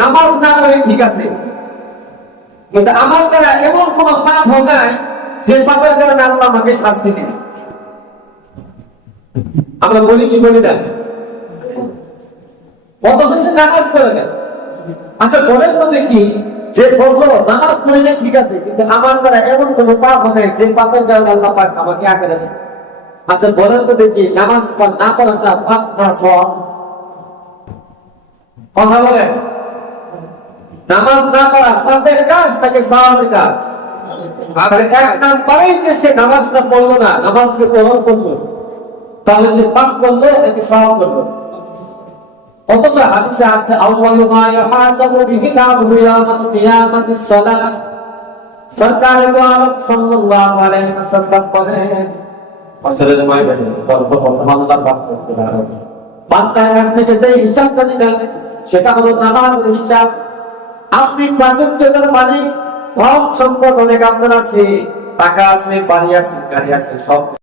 নামাজ না করে ঠিক আছে, কিন্তু আমার দ্বারা এমন কোন পাপ হয় নাই যে পাপের কারণে আল্লাহ আমাকে শাস্তি দিন। আমরা বলি কি বলি না, কত বেশি নামাজ পড়ে গেল। আচ্ছা বলেন তো দেখি, যে বললো নামাজ পড়লে ঠিক আছে, কিন্তু আমার দ্বারা এমন কোন পাপ হবে যে পাপের কারণে আল্লাহ পাক আমাকে আগে দেন। আচ্ছা বলেন তো দেখি, নামাজ না পড়াটা পাপ না সওয়াব? কথা বলেন, নামাজ না পড়া পাপের কাজ নাকি সওয়াবের কাজ? এক নাম্বারেই যে সে নামাজটা পড়লো না, নামাজকে গ্রহণ করলো, তাহলে সে পাপ করলো নাকি সওয়াব করলো? অথচ হাদিসে আছে আউয়ালু মা ইউহাসাবু বিহি আল-আবদু ইয়াওমাল কিয়ামাতিস সালাহ। সরকারে দো আলম সাল্লাল্লাহু আলাইহি ওয়াসাল্লাম বলেন, আসরের ময়দানে সর্বপ্রথম আল্লাহর বান্দার কাছ থেকে যে হিসাবটা নিবেন সেটা হলো নামাজের হিসাব। আপনি প্রাচুর্যের মালিক, ধন সম্পদ অনেক আপনার আছে, টাকা আছে, বাড়ি আছে, গাড়ি আছে, সব